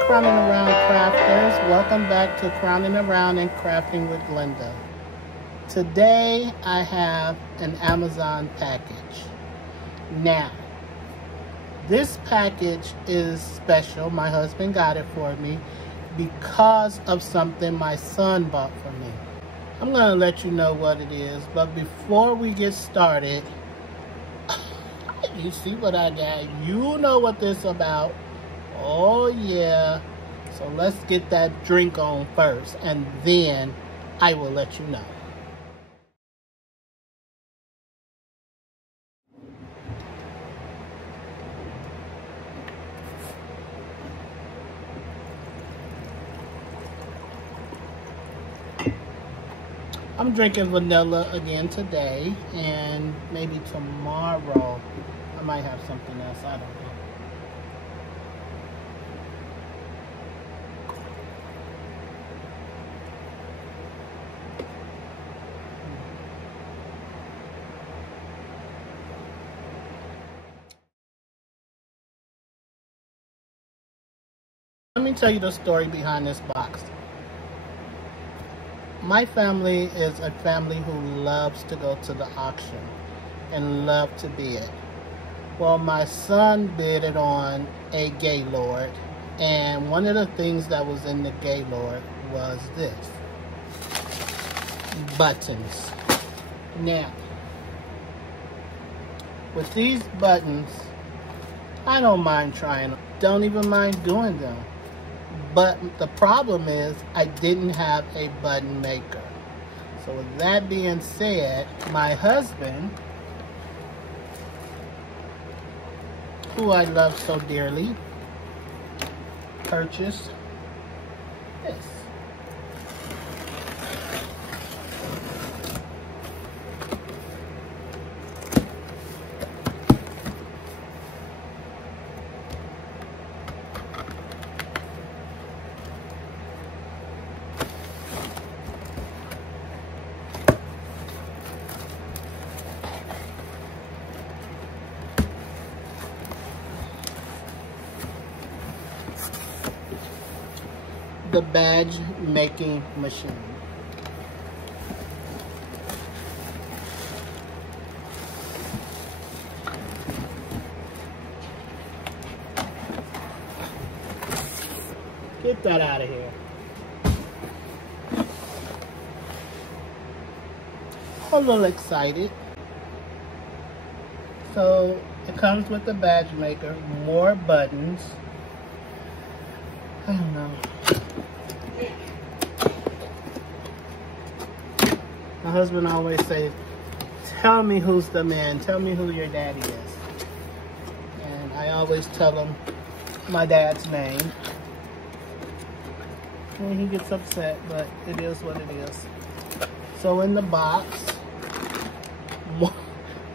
Crowning Around Crafters. Welcome back to Crowning Around and Crafting with Glennda. Today I have an Amazon package. Now, this package is special. My husband got it for me because of something my son bought for me. I'm going to let you know what it is, but before we get started, you see what I got? You know what this is about. Oh yeah. So let's get that drink on first, and then I will let you know. I'm drinking vanilla again today, and maybe tomorrow I might have something else. I don't know. Let me tell you the story behind this box. My family is a family who loves to go to the auction and love to bid. Well, my son bidded on a Gaylord, and one of the things that was in the Gaylord was this: buttons. Now, with these buttons, I don't mind trying them. Don't even mind doing them. But the problem is I didn't have a button maker. So with that being said, my husband, who I love so dearly, purchased this. The badge making machine. Get that out of here. I'm a little excited. So it comes with the badge maker, more buttons. I don't know. My husband always says, tell me who's the man, tell me who your daddy is. And I always tell him my dad's name. And he gets upset, but it is what it is. So in the box,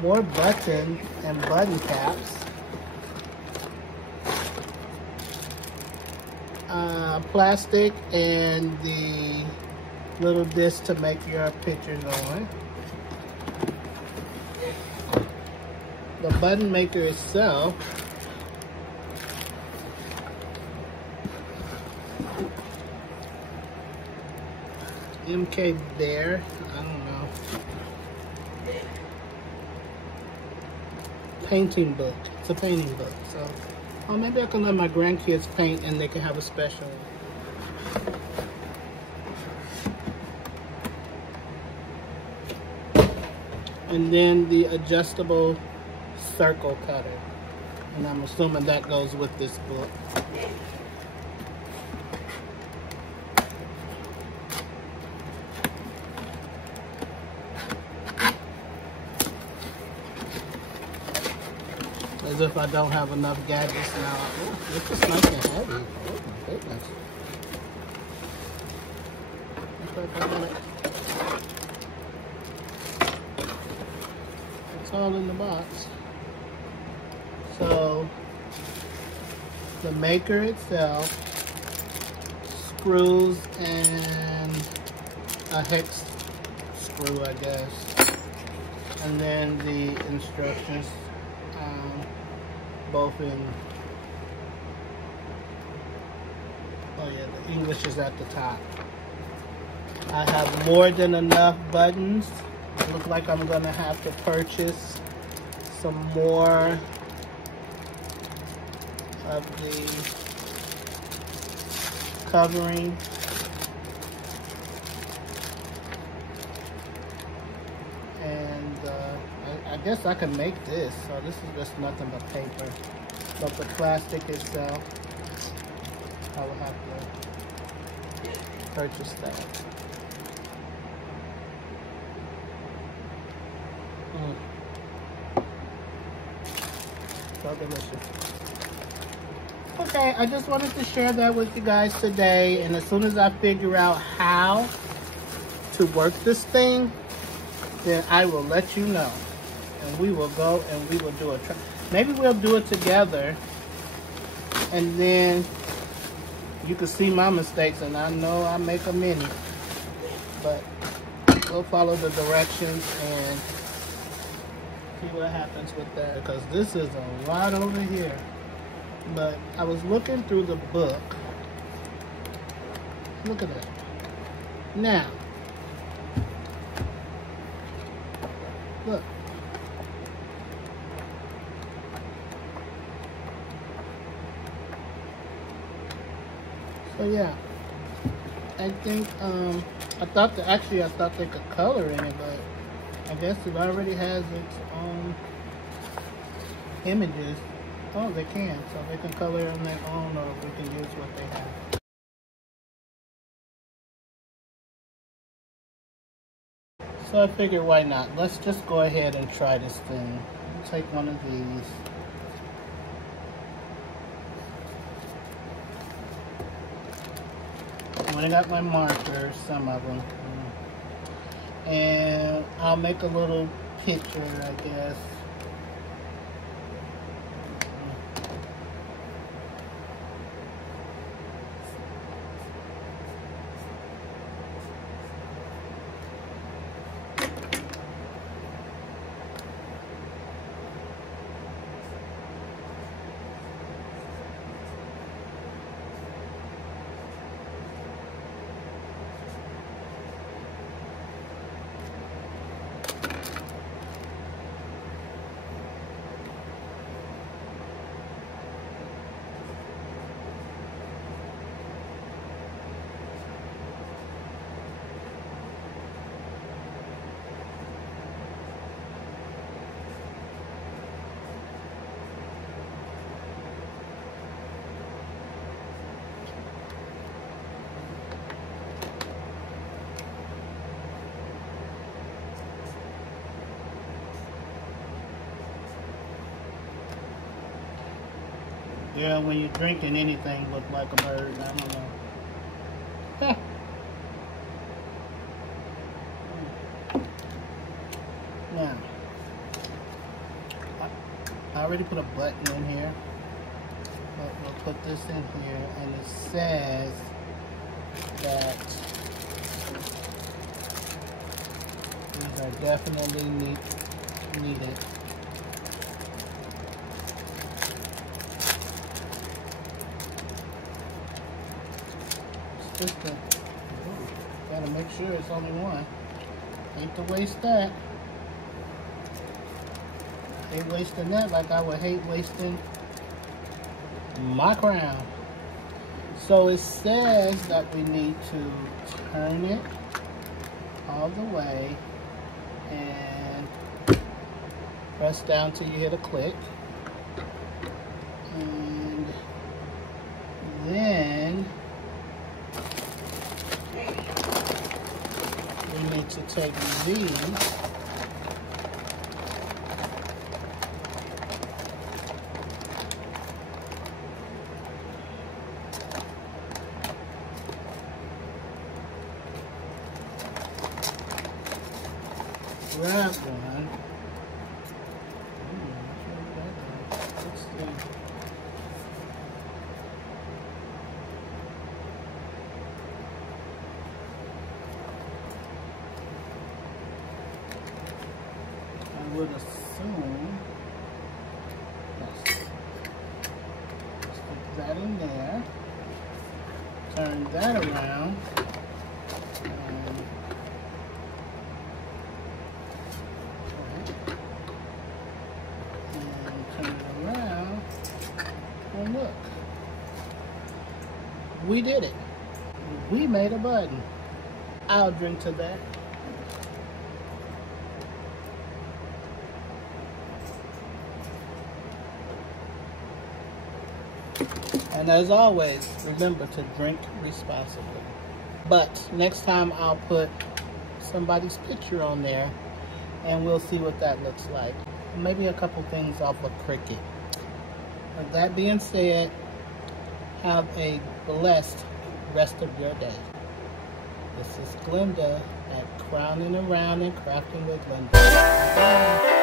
more buttons and button caps. Plastic and the little disc to make your pictures on. The button maker itself MK there, I don't know. Painting book. It's a painting book. So, oh, maybe I can let my grandkids paint and they can have a special. And then the adjustable circle cutter. And I'm assuming that goes with this book. As if I don't have enough gadgets now. Oh, this is nice and heavy. Oh my goodness. Looks like I got it. It's all in the box. So the maker itself, screws and a hex screw, I guess. And then the instructions, both in Oh yeah, the English is at the top. I have more than enough buttons. It looks like I'm gonna have to purchase some more of the covering. And I guess I can make this. So this is just nothing but paper. But the plastic itself, I will have to purchase that. So delicious. Okay, I just wanted to share that with you guys today. And as soon as I figure out how to work this thing, then I will let you know. And we will go and we will do a try. Maybe we'll do it together. And then you can see my mistakes. And I know I make a many. But we'll follow the directions and see what happens with that. Because this is a lot over here. But I was looking through the book. Look at that. Now, look. So yeah, I think I thought they could color in it, but I guess it already has its own images. Oh, they can, so they can color on their own, or we can use what they have. So I figured, why not? Let's just go ahead and try this thing. I'll take one of these. I got my markers, some of them. And I'll make a little picture, I guess. Yeah, when you're drinking anything look like a bird, I don't know. Now, I already put a button in here, but we'll put this in here, and it says that these are definitely needed. Just to, gotta make sure it's only one. Hate to waste that. Hate wasting that like I would hate wasting my crown. So it says that we need to turn it all the way and press down till you hit a click. And then we need to take these grab one. Let's see. I would assume, let's stick that in there. turn that around. And turn it around. And look. We did it. We made a button. I'll drink to that. And as always, remember to drink responsibly. But next time I'll put somebody's picture on there and we'll see what that looks like. Maybe a couple things off of Cricket. With that being said, have a blessed rest of your day. This is Glennda at Crowning Around and Crafting with Glennda. Bye.